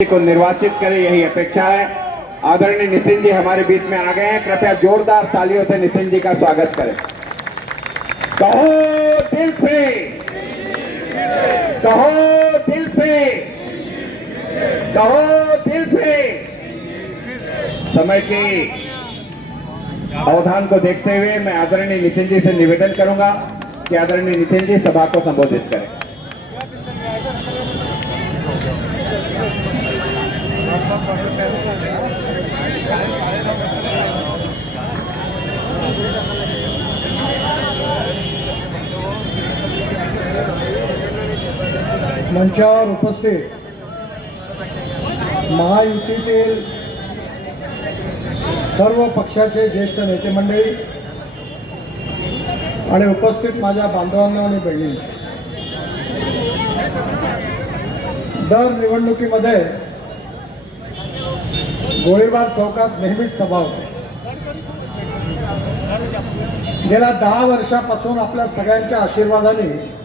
को निर्वाचित करे, यही अपेक्षा है। आदरणीय नितिन जी हमारे बीच में आ गए हैं, कृपया जोरदार तालियों से नितिन जी का स्वागत करें। कहो दिल से, कहो दिल से, कहो दिल से। समय के अवधान को देखते हुए मैं आदरणीय नितिन जी से निवेदन करूंगा कि आदरणीय नितिन जी सभा को संबोधित करें। मंचावर उपस्थित महायुतीतील सर्व पक्षाचे ज्येष्ठ नेते मंडळी आणि उपस्थित माझ्या बांधवांना आणि बहिणींना, दर निवडणुकीमध्ये गोळीबार चौकात नेहमीच सभा होते। गेल्या 10 वर्षापासून आपल्या सगळ्यांच्या आशीर्वादाने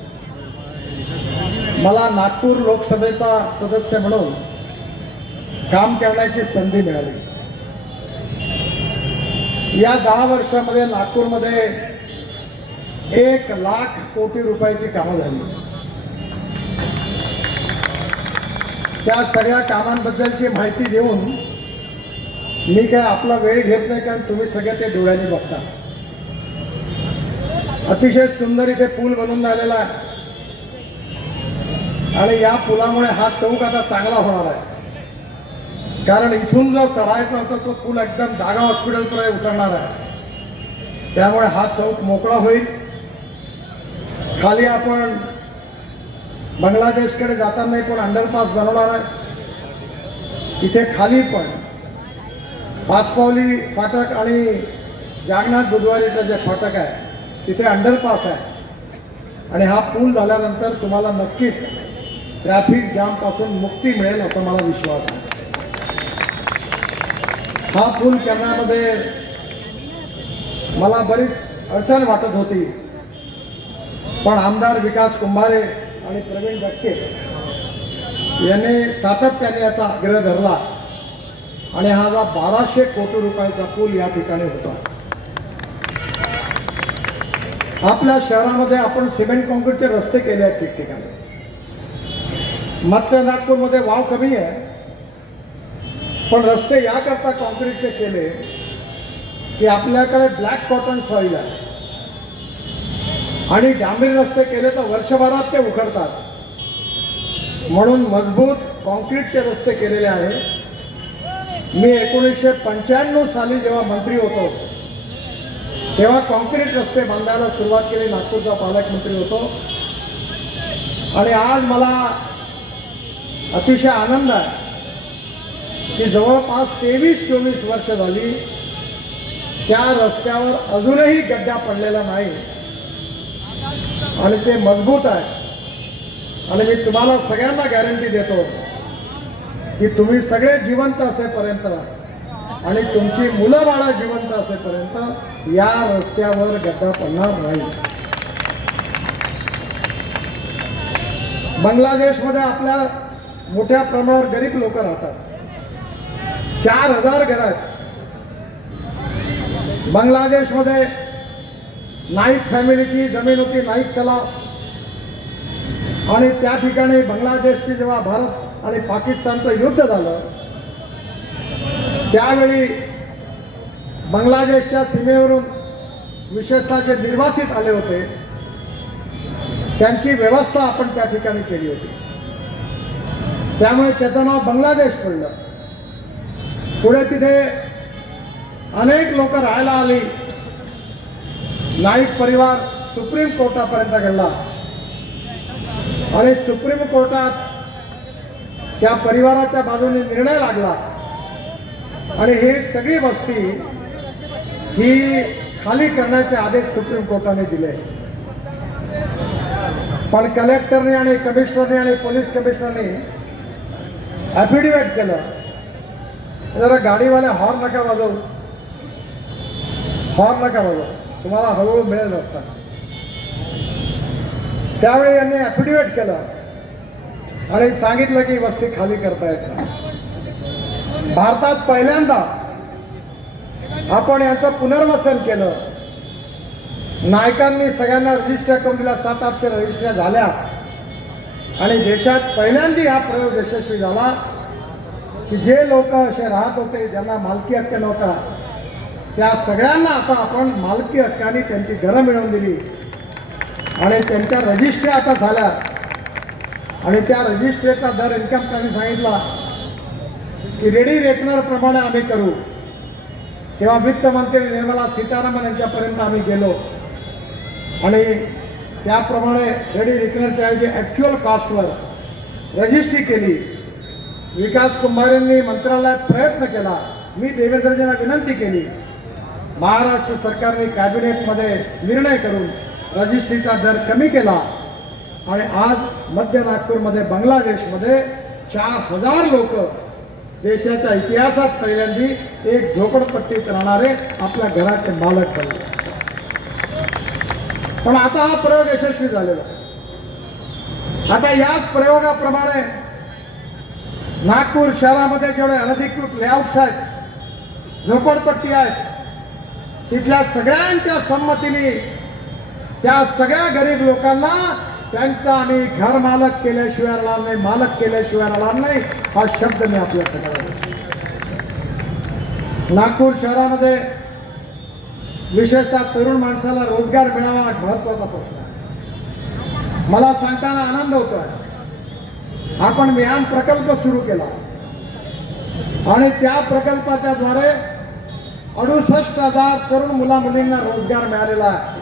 मला नागपूर लोकसभेचा सदस्य म्हणून काम करण्याची संधी मिळाली। या 10 वर्षामध्ये नागपूरमध्ये 1 लाख कोटी रुपयाची कामं झाली। त्या सगळ्या कामांबद्दलची माहिती देऊन मी काय आपला वेळ घेत नाही, कारण तुम्ही सगळे ते डोळ्यांनी बघता। अतिशय सुंदर इथे पूल बनवून राहिलेला आहे आणि या पुलामुळे हा चौक आता चांगला होणार आहे, कारण इथून जो चढायचा होता तो पूल एकदम दागा हॉस्पिटलपर्यंत उतरणार आहे। त्यामुळे हा चौक मोकळा होईल। खाली आपण बांगलादेशकडे जाताना पण अंडरपास बनवणार आहे। इथे खाली पण पाचपावली फाटक आणि जागनाथ बुधवारीचं जे फाटक आहे तिथे अंडरपास आहे आणि हा पूल झाल्यानंतर तुम्हाला नक्कीच ट्रॅफिक जाम पासून मुक्ती मिळेल असा मला विश्वास आहे। हा पूल करण्यामध्ये मला बरीच अडचण वाटत होती, पण आमदार विकास कुंभारे आणि प्रवीण दटके यांनी सातत्याने याचा आग्रह धरला आणि हा 1200 कोटी रुपयाचा पूल या ठिकाणी होता। आपल्या शहरामध्ये आपण सिमेंट कॉन्क्रीटचे रस्ते केले आहेत ठिकठिकाणी। मध्य नागपूरमध्ये वाव कमी आहे, पण रस्ते याकरता कॉन्क्रीटचे केले की आपल्याकडे ब्लॅक कॉटन सॉइल आहे आणि डांबरी रस्ते केले तर वर्षभरात ते उखडतात, म्हणून मजबूत कॉन्क्रीटचे रस्ते केलेले आहे। मी 1995 साली जेव्हा मंत्री होतो तेव्हा कॉन्क्रीट रस्ते बांधायला सुरुवात केली, नागपूरचा पालकमंत्री होतो। आणि आज मला अतिशय आनंद आहे की जवळपास 23-24 वर्ष झाली त्या रस्त्यावर अजूनही गड्डा पडलेला नाही आणि ते मजबूत आहे। आणि मी तुम्हाला सगळ्यांना गॅरंटी देतो की तुम्ही सगळे जिवंत असेपर्यंत आणि तुमची मुलं बाळं जिवंत असेपर्यंत या रस्त्यावर गड्डा पडणार नाही। बांगलादेशमध्ये आपल्या मोठ्या प्रमाणावर गरीब लोक राहतात। 4000 घर आहेत बांगलादेशमध्ये। नाईक फॅमिलीची जमीन होती, नाईक तलाव, आणि त्या ठिकाणी बांगलादेशची जेव्हा भारत आणि पाकिस्तानचं युद्ध झालं त्यावेळी बांगलादेशच्या सीमेवरून विशेषतः जे निर्वासित आले होते त्यांची व्यवस्था आपण त्या ठिकाणी केली होती, त्यामुळे त्याचं नाव बांगलादेश पडलं। पुढे तिथे अनेक लोक राहायला आली। नाईक परिवार सुप्रीम कोर्टापर्यंत गेला आणि सुप्रीम कोर्टात त्या परिवाराच्या बाजूने निर्णय लागला आणि ही सगळी वस्ती ही खाली करण्याचे आदेश सुप्रीम कोर्टाने दिले। पण कलेक्टरने आणि कमिशनरने आणि पोलीस कमिशनरने ॲफिडेविट केलं। जरा गाडीवाले हॉर्न नका वाजवू, हॉर्न नका वाजवू, तुम्हाला हळूहळू मिळेल रस्ता। त्यावेळी यांनी ॲफिडेविट केलं आणि सांगितलं की वस्ती खाली करता येत नाही। भारतात पहिल्यांदा आपण याचं पुनर्वसन केलं. नायकांनी सगळ्यांना रजिस्टर करून दिला, 700-800 रजिस्ट्र्या झाल्या आणि देशात पहिल्यांदा हा प्रयोग यशस्वी झाला की जे लोक असे राहत होते ज्यांना मालकी हक्क नव्हता त्या सगळ्यांना आता आपण मालकी हक्काने त्यांची घरं मिळवून दिली आणि त्यांच्या रजिस्ट्र्या आता झाल्या. आणि त्या रजिस्ट्रीचा दर इन्कम टॅक्सने सांगितला की रेडी रेकनर प्रमाणे आम्ही करू. तेव्हा वित्तमंत्री निर्मला सीतारामन यांच्यापर्यंत आम्ही गेलो आणि त्याप्रमाणे रेडी रेकनरच्या ऐवजी ॲक्च्युअल कॉस्टवर रजिस्ट्री केली. विकास कुंभारेंनी मंत्रालयात प्रयत्न केला. मी देवेंद्रजींना विनंती केली. महाराष्ट्र सरकारने कॅबिनेटमध्ये निर्णय करून रजिस्ट्रीचा दर कमी केला आणि आज मध्य नागपूरमध्ये बांगलादेशमध्ये 4000 लोक देशाच्या इतिहासात पहिल्यांदा एक झोपडपट्टीत राहणारे आपल्या घराचे मालक बनले. पण आता हा प्रयोग यशस्वी झालेला. आता याच प्रयोगाप्रमाणे नागपूर शहरामध्ये जेवढे अनधिकृत लेआउट्स आहेत, झोपडपट्टी आहेत, तिथल्या सगळ्यांच्या संमतीने त्या सगळ्या गरीब लोकांना त्यांचा आम्ही घर मालक केल्याशिवाय राहणार नाही, मालक केल्याशिवाय राहणार नाही, हा शब्द मी आपल्या सगळ्यांना. नागपूर शहरामध्ये विशेषतः तरुण माणसाला रोजगार मिळावा हा महत्वाचा प्रश्न आहे. मला सांगताना आनंद होतोय आपण मिहान प्रकल्प सुरू केला आणि त्या प्रकल्पाच्या द्वारे 68,000 तरुण मुला मुलींना रोजगार मिळालेला आहे.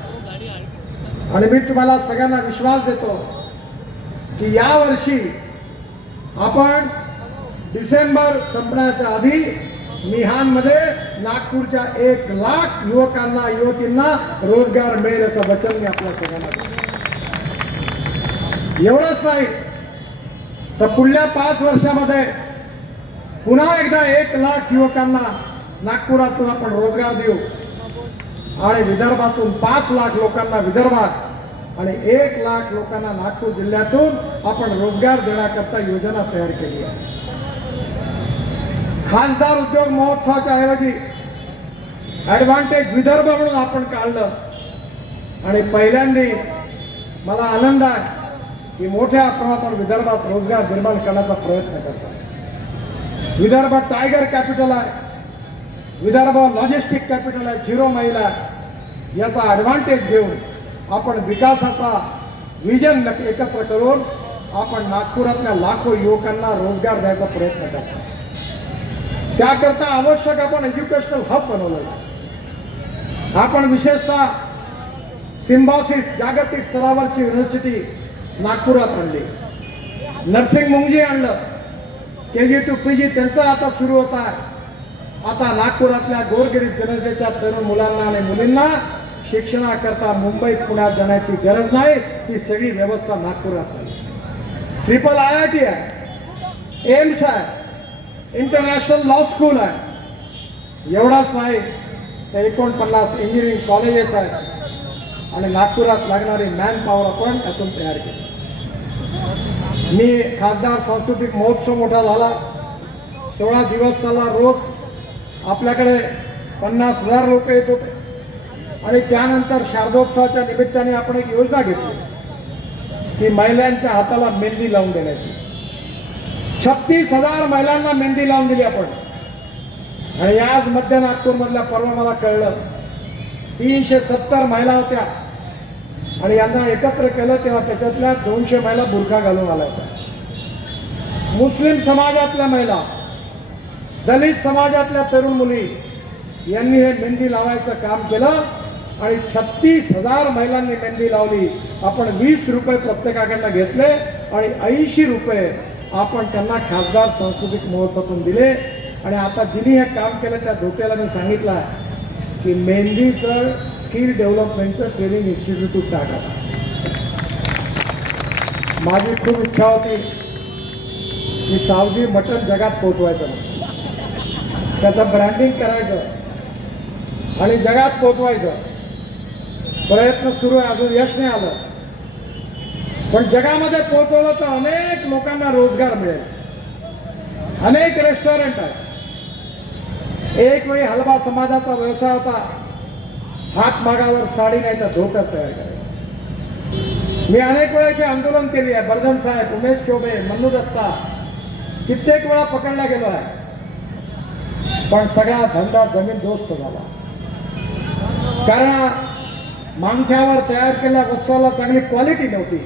आणि मी तुम्हाला सगळ्यांना विश्वास देतो की यावर्षी आपण डिसेंबर संपण्याच्या आधी मिहानमध्ये नागपूरच्या 1 लाख युवकांना युवतींना रोजगार मिळेल याचं वचन मी आपल्या सगळ्यांना देतो. एवढंच नाही तर पुढल्या 5 वर्षामध्ये पुन्हा एकदा 1 लाख युवकांना नागपुरातून आपण रोजगार देऊ आणि विदर्भातून 5 लाख लोकांना विदर्भात आणि 1 लाख लोकांना नागपूर जिल्ह्यातून आपण रोजगार देण्याकरता योजना तयार केली आहे. खासदार उद्योग महोत्सवाच्या ऐवजी ॲडव्हान्टेज विदर्भ म्हणून आपण काढलं आणि पहिल्यांदा मला आनंद आहे की मोठ्या प्रमाणात विदर्भात रोजगार निर्माण करण्याचा प्रयत्न करतात. विदर्भ टायगर कॅपिटल आहे, विदर्भ लॉजिस्टिक कॅपिटल आहे, 0 मैल आहे. याचा ॲडव्हान्टेज घेऊन आपण विकासाचा विजन एकत्र करून आपण नागपुरातल्या लाखो युवकांना रोजगार द्यायचा प्रयत्न करतो. त्याकरता आवश्यक आपण एज्युकेशनल हब बनवलं. आपण विशेषतः सिम्बॉसिस जागतिक स्तरावरची युनिव्हर्सिटी नागपुरात आणली. नर्सिंग मुंगजी आणलं. KG to PG त्यांचा आता सुरू होत आहे. आता नागपुरातल्या गोरगरीब जनतेच्या तरुण मुलांना आणि मुलींना शिक्षणाकरता मुंबईत पुण्यात जाण्याची गरज नाही, ती सगळी व्यवस्था नागपुरात आहे. IIT आहे, एम्स आहे, इंटरनॅशनल लॉ स्कूल आहे. एवढाच नाही तर 49 इंजिनिअरिंग कॉलेजेस आहेत आणि नागपुरात लागणारी मॅन पॉवर आपण यातून तयार केली. मी खासदार सांस्कृतिक महोत्सव मोठा झाला, 16 दिवस चालला. रोज आपल्याकडे 50,000 लोक येत होते आणि त्यानंतर शारदोत्सवाच्या निमित्ताने आपण एक योजना घेतली की महिलांच्या हाताला मेहंदी लावून देण्याची. 36,000 महिलांना मेहंदी लावून दिली आपण. आणि आज मध्य नागपूरमधल्या परवा मला कळलं 370 महिला होत्या आणि यांना एकत्र केलं तेव्हा त्याच्यातल्या 200 महिला बुरखा घालून आल्या होत्या. मुस्लिम समाजातल्या महिला, दलित समाजातल्या तरुण मुली यांनी हे मेहंदी लावायचं काम केलं आणि 36,000 महिलांनी मेहंदी लावली. आपण 20 रुपये प्रत्येकाकडनं घेतले आणि 80 रुपये आपण त्यांना खासदार सांस्कृतिक महोत्सवातून दिले. आणि आता जिनी हे काम केलं त्या धोट्याला मी सांगितलं आहे की मेहंदीचं स्किल डेव्हलपमेंटचं ट्रेनिंग इन्स्टिट्यूट टाका. माझी खूप इच्छा होती की सावजी मटण जगात पोचवायचं, त्याचं ब्रँडिंग करायचं आणि जगात पोचवायचं. प्रयत्न सुरू आहे, अजून यश नाही आलं. पण जगामध्ये पोहोचवलं तर अनेक लोकांना रोजगार मिळेल. अनेक रेस्टॉरंट आहेत, एक वेळी हलवा समाजाचा व्यवसाय होता, हात मागावर साडी नाही तर धोतर तयार करायचं. मी अनेक वेळेचे आंदोलन केली आहे. बर्धन साहेब, उमेश चोबे, मन्नू दत्ता, कित्येक वेळा पकडला गेलो आहे. पण सगळा धंदा जमीनदोस्त झाला. कारण मांगठ्यावर तयार केलेल्या वस्त्राला चांगली क्वालिटी नव्हती.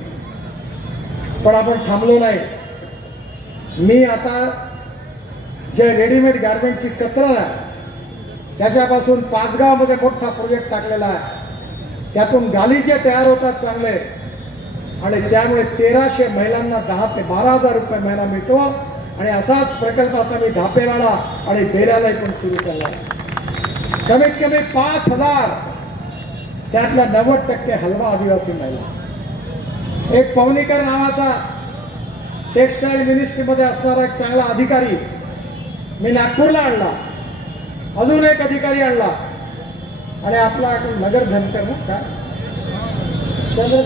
पण आपण थांबलो नाही. मी आता जे रेडीमेड गारमेंटची कतरण आहे त्याच्यापासून पाचगावमध्ये मोठा प्रोजेक्ट टाकलेला आहे. त्यातून गालिचे तयार होतात चांगले, आणि त्यामुळे 1300 महिलांना 10 ते 12,000 रुपये महिना मिळतो. आणि असाच प्रकल्प आता मी धापेवाडा आणि बेऱ्यालाही पण सुरू केला आहे. कमीत कमी 5,000, त्यातल्या 90% हलवा आदिवासी महिला. एक पवनीकर नावाचा टेक्सटाईल मिनिस्ट्रीमध्ये असणारा एक चांगला अधिकारी मी नागपूरला आणला. अजून एक अधिकारी आणला. आणि आपला नगर झंकर ना काय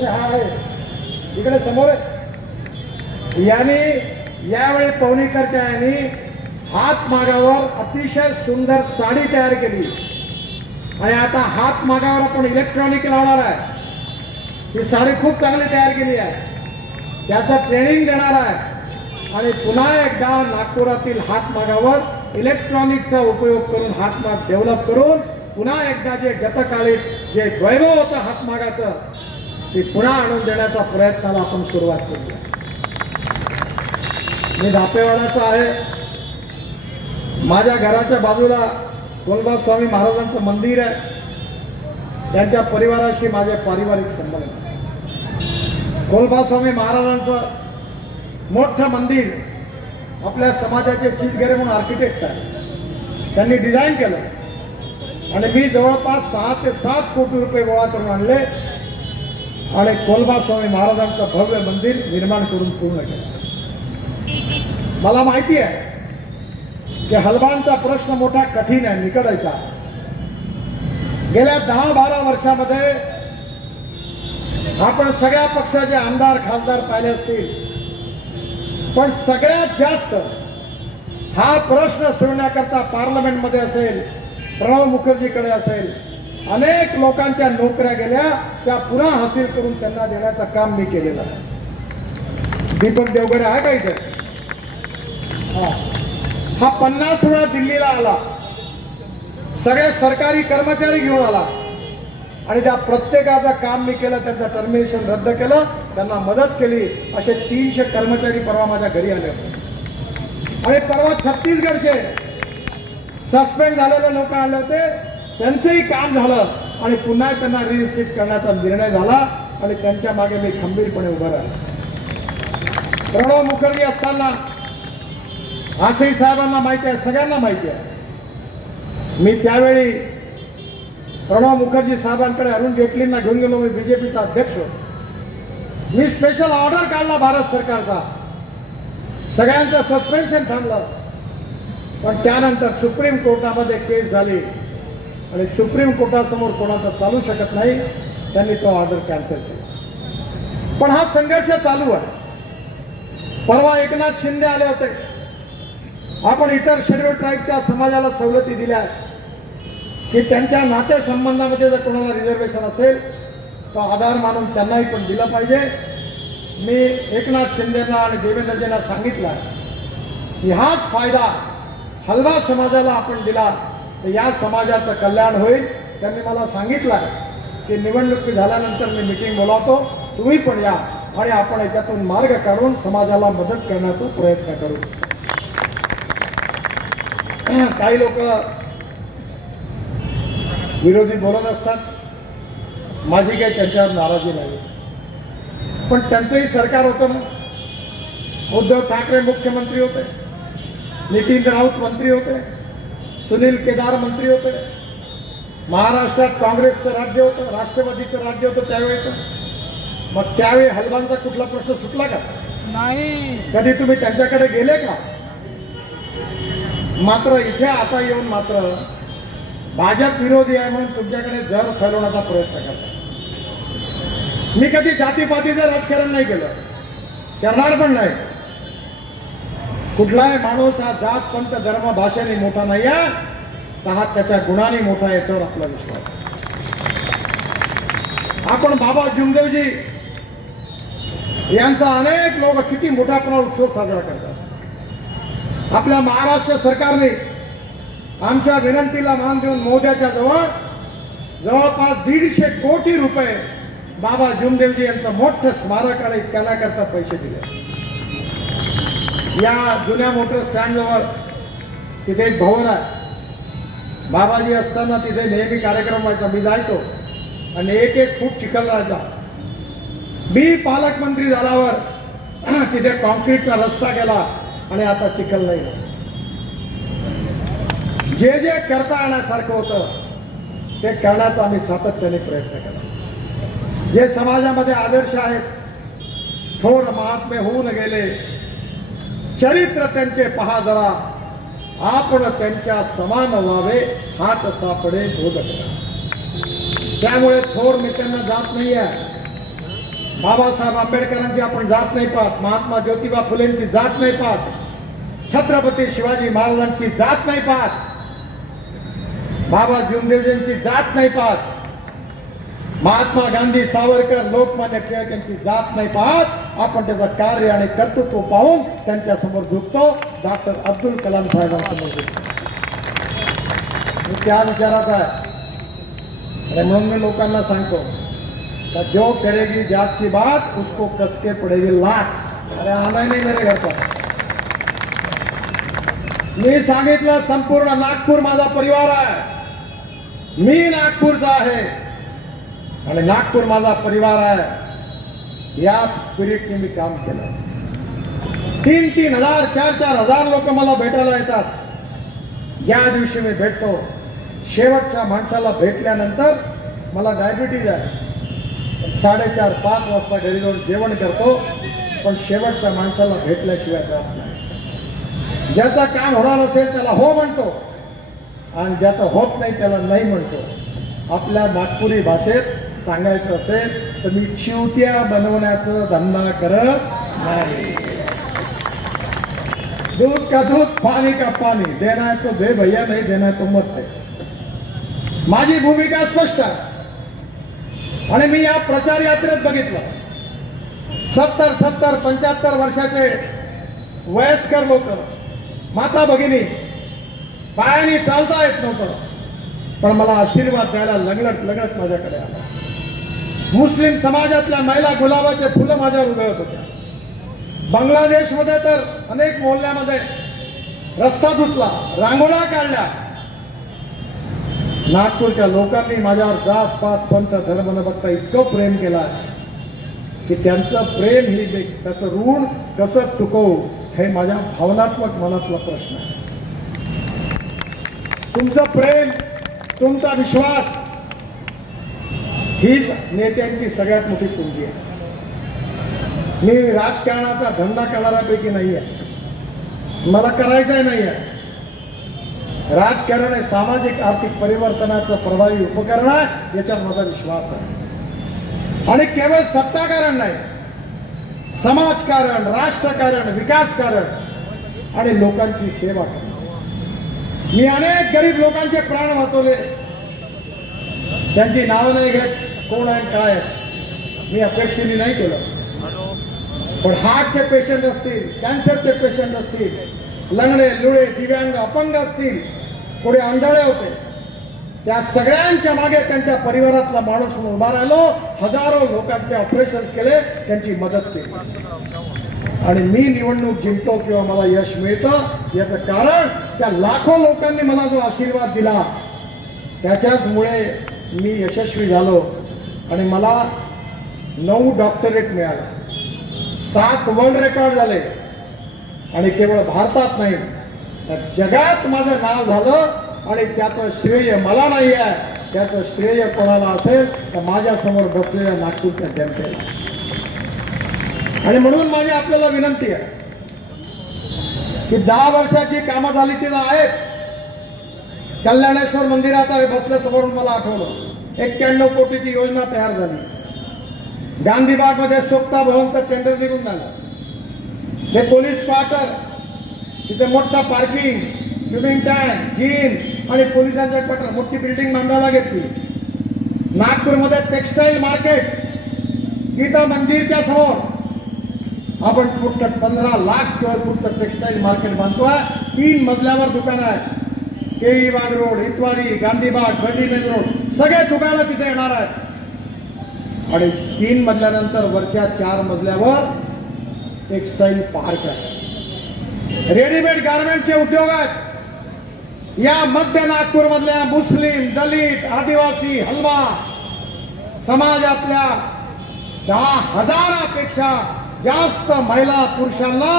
हा आहे इकडे समोर आहे. याने यावेळी पवनीकरच्या यांनी हात मागावर अतिशय सुंदर साडी तयार केली. आणि आता हात मागावर आपण इलेक्ट्रॉनिक लावणार आहे. ही साडी खूप चांगली तयार केली आहे. त्याचं ट्रेनिंग देणार आहे. आणि पुन्हा एकदा नागपुरातील हातमागावर इलेक्ट्रॉनिकचा उपयोग करून हातमाग डेव्हलप करून पुन्हा एकदा जे गतकालीन जे वैभव होतं हातमागाचं ते पुन्हा आणून देण्याचा प्रयत्नाला आपण सुरुवात केली. मी धापेवाड्याचा आहे. माझ्या घराच्या बाजूला कोलबा स्वामी महाराजांचं मंदिर आहे. त्यांच्या परिवाराशी माझे पारिवारिक संबंध. कोलबा स्वामी महाराजांचं मोठं मंदिर आपल्या समाजाचे चीजगरे म्हणून आर्किटेक्ट आहे. त्यांनी डिझाईन केलं. आणि मी जवळपास 6 ते 7 कोटी रुपये गोळा करून आणले आणि कोलबा स्वामी महाराजांचं भव्य मंदिर निर्माण करून पूर्ण केलं. मला माहिती आहे की हलवांचा प्रश्न मोठा कठीण आहे, निकडायचा. गेल्या 10-12 वर्षामध्ये आपण सगळ्या पक्षाचे आमदार खासदार पाहिले असतील. पण सगळ्यात जास्त हा प्रश्न सोडण्याकरता पार्लमेंटमध्ये असेल, प्रणव मुखर्जीकडे असेल, अनेक लोकांच्या नोकऱ्या गेल्या त्या पुन्हा हासिल करून त्यांना देण्याचं काम मी केलेलं आहे. दीपक देवगडे आहे का इथे? हा 50 वेळा दिल्लीला आला. सगळे सरकारी कर्मचारी घेऊन आला आणि त्या प्रत्येकाचं काम मी केलं. त्यांचं टर्मिनेशन रद्द केलं, त्यांना मदत केली. असे 300 कर्मचारी परवा माझ्या घरी आले होते. आणि परवा छत्तीसगडचे सस्पेंड झालेले लोक आले होते, त्यांचंही काम झालं आणि पुन्हा त्यांना रिइन्स्टेट करण्याचा निर्णय झाला. आणि त्यांच्या मागे मी खंबीरपणे उभं राहिलो. प्रणव मुखर्जी असताना आसिफ साहेबांना माहिती आहे, सगळ्यांना माहिती आहे. मी त्यावेळी प्रणव मुखर्जी साहेबांकडे अरुण जेटलींना घेऊन गेलो. मी बीजेपीचा अध्यक्ष होतो. मी स्पेशल ऑर्डर काढला भारत सरकारचा. सगळ्यांचं सस्पेन्शन थांबलं. पण त्यानंतर सुप्रीम कोर्टामध्ये केस झाली आणि सुप्रीम कोर्टासमोर कोणाचं चालू शकत नाही. त्यांनी तो ऑर्डर कॅन्सल केला. पण हा संघर्ष चालू आहे. परवा एकनाथ शिंदे आले होते. आपण इतर शेड्यूल ट्राईबच्या समाजाला सवलती दिल्या की त्यांच्या नातेसंबंधामध्ये जर कोणाला रिझर्वेशन असेल तर आधार मानून त्यांनाही पण दिलं पाहिजे. मी एकनाथ शिंदेना आणि देवेंद्रजींना सांगितलं की हाच फायदा हलवा समाजाला आपण दिला तर या समाजाचं कल्याण होईल. त्यांनी मला सांगितलं की निवडणूक झाल्यानंतर मी मीटिंग बोलावतो, तुम्ही पण या आणि आपण याच्यातून मार्ग काढून समाजाला मदत करण्याचा प्रयत्न करू. काही लोक विरोधी बोलत असतात. माझी काही त्यांच्यावर नाराजी नाही. पण त्यांचंही सरकार होतं ना. उद्धव ठाकरे मुख्यमंत्री होते, नितीन राऊत मंत्री होते, सुनील केदार मंत्री होते. महाराष्ट्रात काँग्रेसचं राज्य होतं, राष्ट्रवादीचं राज्य होतं त्यावेळेचं. मग त्यावेळी हलवांचा कुठला प्रश्न सुटला का? नाही. कधी तुम्ही त्यांच्याकडे गेले का? मात्र इथे आता येऊन मात्र भाजप विरोधी आहे म्हणून तुमच्याकडे जर फैलवण्याचा प्रयत्न करतात. मी कधी जातीपातीचं राजकारण नाही केलं, करणार पण नाही. कुठलाही माणूस हा जात पंथ धर्म भाषेने मोठा नाही आहे. तर हा त्याच्या गुणाने मोठा, याच्यावर आपला विश्वास आहे. आपण बाबा जुमदेवजी यांचा अनेक लोक किती मोठ्यापणा उत्सव साजरा करतात. आपल्या महाराष्ट्र सरकारने आमच्या विनंतीला मान देऊन मोद्याच्या जवळ जवळपास 150 कोटी रुपये बाबा जुमदेवजी यांचं मोठं स्मारक आणि त्याला पैसे दिले. या जुन्या मोटर स्टँडजवळ तिथे एक भवन आहे. बाबाजी असताना तिथे नेहमी कार्यक्रम व्हायचा. मी जायचो आणि 1-1 फूट चिखल राहायचा. मी पालकमंत्री झाल्यावर तिथे कॉन्क्रीटचा रस्ता केला आणि आता चिखल नाही. जे जे करता येण्यासारखं होतं ते करण्याचा आम्ही सातत्याने प्रयत्न केला. जे समाजामध्ये आदर्श आहेत, थोर महात्मे होऊन गेले, चरित्र त्यांचे पहा जरा, आपण त्यांच्या समान व्हावे, हात सापडे धोदकला. त्यामुळे थोर नेत्यांना जात नाही आहे. बाबासाहेब आंबेडकरांची आपण जात नाही पाहत, महात्मा ज्योतिबा फुलेंची जात नाही पाहत, छत्रपती शिवाजी महाराजांची जात नाही पाहत, बाबा जुमदेवजींची जात नाही पाहत, महात्मा गांधी, सावरकर, लोकमान्य टिळक यांची जात नाही पाहत. आपण त्याचं कार्य आणि कर्तृत्व पाहून त्यांच्या समोर झुकतो. डॉक्टर अब्दुल कलाम साहेबांसमोर झुकतो. मी त्या विचारात आहे आणि म्हणून मी लोकांना सांगतो का जो करेगी जात की बात उसको कसके पडेगी लाट. अरे आलाय नाही मेरे घर पर. मी सांगितलं संपूर्ण नागपूर माझा परिवार आहे. मी नागपूरचा आहे आणि नागपूर माझा परिवार आहे. या स्पिरिटने मी काम केलं. 3-3 हजार 4-4 हजार लोक मला भेटायला येतात. ज्या दिवशी मी भेटतो, शेवटच्या माणसाला भेटल्यानंतर मला डायबिटीज आहे, 4:30-5 वाजता घरी जाऊन जेवण करतो, पण शेवटच्या माणसाला भेटल्याशिवाय जात नाही. ज्याचं काम होणार असेल त्याला हो म्हणतो आणि ज्याचं होत नाही त्याला नाही म्हणतो. आपल्या नागपुरी भाषेत सांगायचं असेल तर मी चिवत्या बनवण्याचं धंदा करत नाही. दूध का दूध, पाणी का पाणी, देना है तो दे भैया, नहीं देना है तो मत दे. माझी भूमिका स्पष्ट आहे आणि मी या प्रचार यात्रेत बघितलं 70-75 वर्षाचे वयस्कर लोक, माता भगिनी, पायाने चालता येत नव्हतं, पण मला आशीर्वाद द्यायला लगडत माझ्याकडे आला. मुस्लिम समाजातल्या महिला गुलाबाचे फुलं माझ्यावर उभे होत होत्या. बांगलादेशमध्ये तर अनेक मोहल्ल्यामध्ये रस्ता धुतला, रांगोळ्या काढल्या. नागपूरच्या लोकांनी माझ्यावर जात पात पंथ धर्म न बघता इतकं प्रेम केलं की त्यांचं प्रेम ही त्याचं ऋण कसं चुकवू हे माझ्या भावनात्मक मनातला प्रश्न आहे. तुमचं प्रेम, तुमचा विश्वास हीच नेत्यांची सगळ्यात मोठी पुंजी आहे. मी राजकारणाचा धंदा करणाऱ्यापैकी नाही आहे, मला करायचाही नाही आहे. राजकारण हे सामाजिक आर्थिक परिवर्तनाचं प्रभावी उपकरण आहे, याच्यावर माझा विश्वास आहे. आणि केवळ सत्ताकारण नाही, समाजकारण, राष्ट्रकारण, विकासकारण आणि लोकांची सेवा करणं. मी अनेक गरीब लोकांचे प्राण वाचवले. त्यांची नावं नाही घेत, कोण आहे काय आहे, मी अपेक्षेने नाही केलं. पण हार्टचे पेशंट असतील, कॅन्सरचे पेशंट असतील, लंगडे, लुळे, दिव्यांग, अपंग असतील, पुढे आंधळे होते, त्या सगळ्यांच्या मागे त्यांच्या परिवारातला माणूस म्हणून उभा राहिलो. हजारो लोकांचे ऑपरेशन्स केले, त्यांची मदत केली. आणि मी निवडणूक जिंकतो किंवा मला यश मिळतं याचं कारण त्या लाखो लोकांनी मला जो आशीर्वाद दिला त्याच्याचमुळे मी यशस्वी झालो. आणि मला 9 डॉक्टरेट मिळाला, 7 वर्ल्ड रेकॉर्ड झाले आणि केवळ भारतात नाही तर जगात माझं नाव झालं. आणि त्याचं श्रेय मला नाही आहे, त्याचं श्रेय कोणाला असेल तर माझ्या समोर बसलेल्या नागपूरच्या जनतेला. आणि म्हणून माझी आपल्याला विनंती आहे की 10 वर्षाची कामं झाली ती आहेत. कल्याणेश्वर मंदिरात आहे बसल्या समोरून मला आठवलं 91 कोटीची योजना तयार झाली. गांधीबाग मध्ये सोक्ता भवनचं टेंडर निघून झालं. हे पोलीस क्वार्टर, तिथे मोठं पार्किंग, स्विमिंग टँक, जिम आणि पोलिसांच्या क्वार्टर मोठी बिल्डिंग बांधायला घेतली. नागपूरमध्ये टेक्सटाईल मार्केट, गीता मंदिरच्या समोर आपण पुढचं 15 लाख स्क्वेअर फूटचं टेक्सटाईल मार्केट बांधतोय. 3 मजल्यावर दुकान आहे. केळीबाग रोड, इतवारी, गांधीबाग, बर्डीमेन रोड सगळे दुकानं तिथे येणार आहेत. आणि 3 मजल्यानंतर वरच्या 4 मजल्यावर टेक्सटाईल पार्क आहे. रेडीमेड गारमेंटचे उद्योग आहेत. या मध्य नागपूर मधल्या मुस्लिम, दलित, आदिवासी, हलवा समाजातल्या 10,000पेक्षा जास्त महिला पुरुषांना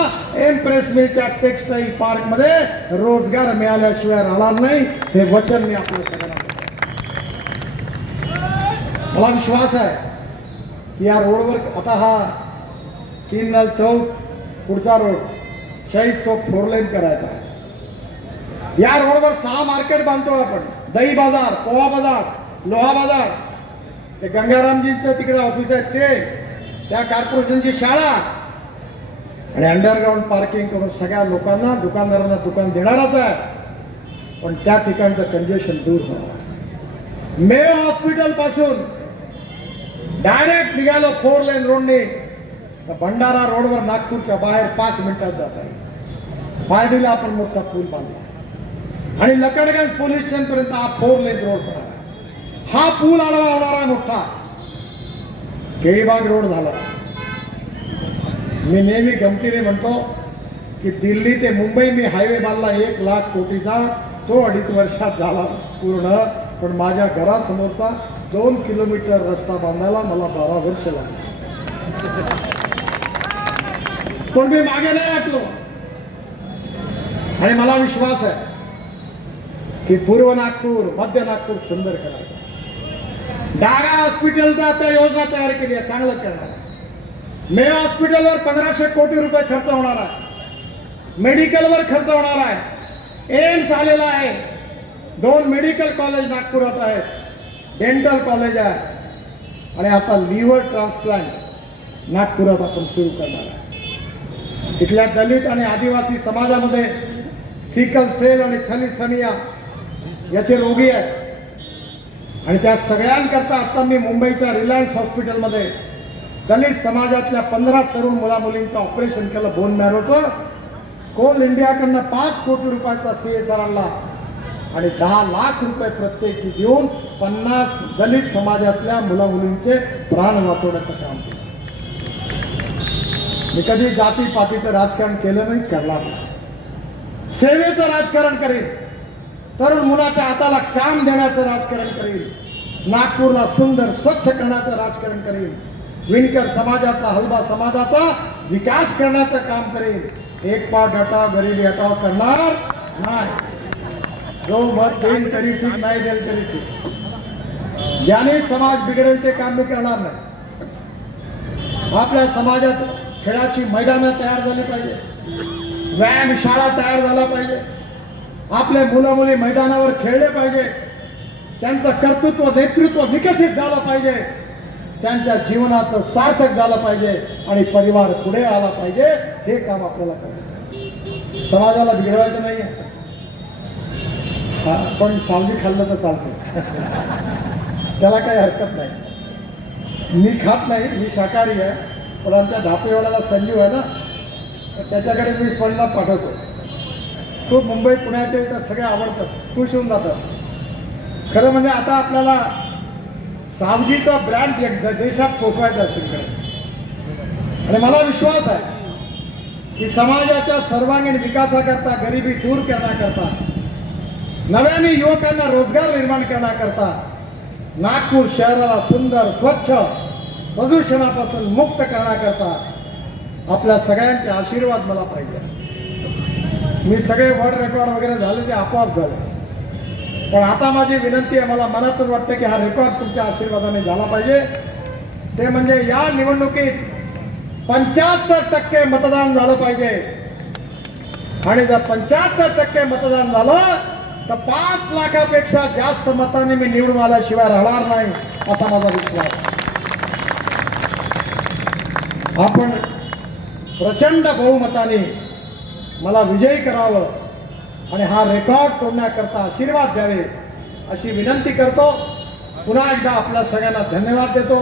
एम्प्रेस मिलच्या टेक्सटाईल पार्क मध्ये रोजगार मिळाल्याशिवाय राहणार नाही. हे वचन मी आपल्या सगळ्यांना देतो. मला विश्वास आहे की या रोडवर आता हा 3 नल चौक पुढचा रोड शहीद चौक 4 लेन करायचा आहे. या रोडवर 6 मार्केट बांधतोय आपण. दही बाजार, पोहा बाजार, लोहा बाजार, ते गंगारामजींचं तिकडे ऑफिस आहे ते, त्या कॉर्पोरेशनची शाळा आणि अंडरग्राऊंड पार्किंग करून सगळ्या लोकांना, दुकानदारांना दुकान देणारच आहे. पण त्या ठिकाणचं कंजेशन दूर होणार. मेयो हॉस्पिटल पासून डायरेक्ट निघालो 4 लेन रोडने तर भंडारा रोडवर नागपूरच्या बाहेर 5 मिनिटात जात आहे. पारडीला आपण मोठा पूल बांधला आणि लकडगंज पोलीस स्टेशन पर्यंत हा 4 लेन रोड होणार आहे. हा पूल आडवा होणार आहे मोठा. केळीबाग रोड झाला. मी नेहमी गमतीने म्हणतो की दिल्ली ते मुंबई मी हायवे बांधला 1 लाख कोटीचा, तो 2.5 वर्षात झाला पूर्ण. पण माझ्या घरासमोरचा 2 किलोमीटर रस्ता बांधायला मला 12 वर्ष लागली. पण मी मागे नाही हटलो आणि मला विश्वास आहे की पूर्व नागपूर, मध्य नागपूर सुंदर करायचं. डागा हॉस्पिटलचा आता योजना तयार केली आहे, चांगलं करणार. मेयो हॉस्पिटलवर 1500 कोटी रुपये खर्च होणार आहे. मेडिकलवर खर्च होणार आहे. एम्स आलेला आहे. 2 मेडिकल कॉलेज नागपुरात आहेत. डेंटल कॉलेज आहे आणि आता लिव्हर ट्रान्सप्लांट नागपुरात आपण सुरू करणार आहे. इथल्या दलित आणि आदिवासी समाजामध्ये सिकल सेल आणि थॅलेसेमिया याचे रोगी आहेत आणि त्या सगळ्यांकरता आता मी मुंबईच्या रिलायन्स हॉस्पिटलमध्ये दलित समाजातल्या 15 तरुण मुला मुलींचं ऑपरेशन केलं बोन मॅरोचं. कोल इंडियाकडनं 5 कोटी रुपयाचा CSR आणला आणि 10 लाख रुपये प्रत्येकी देऊन 50 दलित समाजातल्या मुला मुलींचे प्राण वाचवण्याचं काम केलं. मी कधी जाती पातीचं राजकारण केलं नाही, करणार नाही. सेवेचं राजकारण करेन. तरुण मुलाच्या हाताला काम देण्याचं राजकारण करेल. नागपूरला सुंदर स्वच्छ करण्याचं राजकारण करेल. विणकर समाजाचा, हलवा समाजाचा विकास करण्याचं काम करेल. एक पाव हटाव, गरिबी हटाव करणार नाही. जो मत देईल तरी ठीक, नाही देईल तरी ठीक. ज्याने समाज बिघडेल ते काम मी करणार नाही. आपल्या समाजात खेळाची मैदानं तयार झाली पाहिजे. व्यायामशाळा तयार झाला पाहिजे. आपले मुलं मुली मैदानावर खेळले पाहिजे. त्यांचं कर्तृत्व, नेतृत्व विकसित झालं पाहिजे. त्यांच्या जीवनाचं सार्थक झालं पाहिजे आणि परिवार पुढे आला पाहिजे. हे काम आपल्याला करायचं आहे. समाजाला बिघडवायचं नाही आहे. पण सावजी खाल्लं तर चालतं, त्याला काही हरकत नाही. मी खात नाही, मी शाकाहारी आहे. पण आमच्या धापेवाड्याला संजीव आहे ना, तर त्याच्याकडे मी स्पर्धा पाठवतो. तो मुंबई पुण्याचे तर सगळे आवडतात, खुश होऊन जातात. खरं म्हणजे आता आपल्याला सावजीचा ब्रँड देशात पोचवायचा असेल आणि मला विश्वास आहे की समाजाच्या सर्वांगीण विकासाकरता, गरिबी दूर करण्याकरता, नव्याने युवकांना रोजगार निर्माण करण्याकरता, नागपूर शहराला सुंदर, स्वच्छ, प्रदूषणापासून मुक्त करण्याकरता आपल्या सगळ्यांचे आशीर्वाद मला पाहिजे. मी सगळे वर्ल्ड रेकॉर्ड वगैरे झाले ते आपोआप झाले. पण आता माझी विनंती आहे, मला मनातून वाटतं की हा रेकॉर्ड तुमच्या आशीर्वादाने झाला पाहिजे. ते म्हणजे या निवडणुकीत 75% मतदान झालं पाहिजे. आणि जर 75% मतदान झालं तर 5 लाखापेक्षा जास्त मतांनी मी निवडून आल्याशिवाय राहणार नाही, असा माझा विश्वास. आपण प्रचंड बहुमताने मला विजयी करावं आणि हा रेकॉर्ड तोडण्याकरता आशीर्वाद द्यावे अशी विनंती करतो. पुन्हा एकदा आपल्या सगळ्यांना धन्यवाद देतो.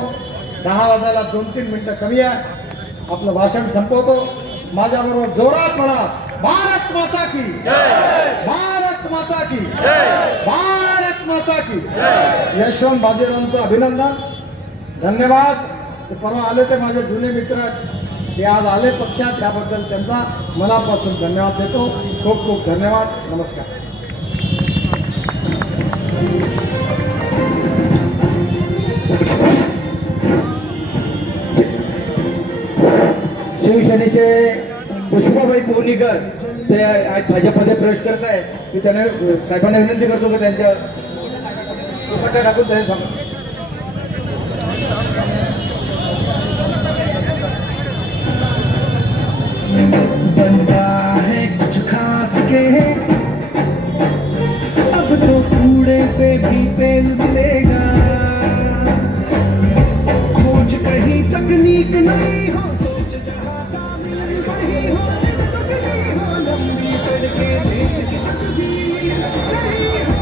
10 वाजायला 2-3 मिनिटं कमी आहे. आपलं भाषण संपवतो. माझ्याबरोबर जोरात म्हणा, भारत माता की भारत माता की भारत माता की. यशवंत बाजीरावांचं अभिनंदन, धन्यवाद. ते परवा आले ते माझे जुने मित्र, ते आज आले पक्षात, याबद्दल त्यांचा मनापासून धन्यवाद देतो. खूप खूप धन्यवाद. नमस्कार. शिवसेनेचे पुष्पाबाई पोवणीकर ते आज भाजपमध्ये प्रवेश करत आहे. मी त्यांना साहेबांना विनंती करतो की त्यांच्या दुपट्टा टाकून त्यांनी सांगा. बनता है कुछ खास के, अब तो कूड़े से भी तेल मिलेगा. खोज कहीं तकनीक नहीं हो, सोच जहाँ तामीर वही हो, तकनीक हो, लंबी सड़कें देश की तस्वीर सही हो.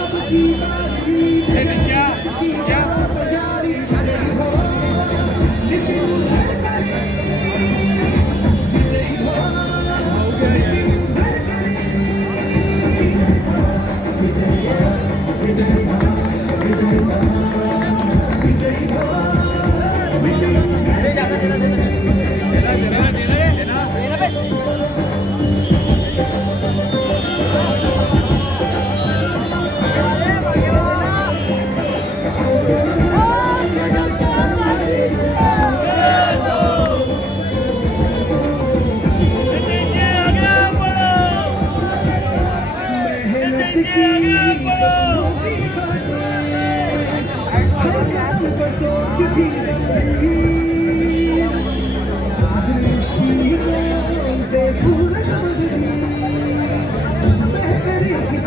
अब की बारी क्या तैयारी छड़ी हो, लेकिन विजयी हो गई. सूरज बदली, बेहतरी की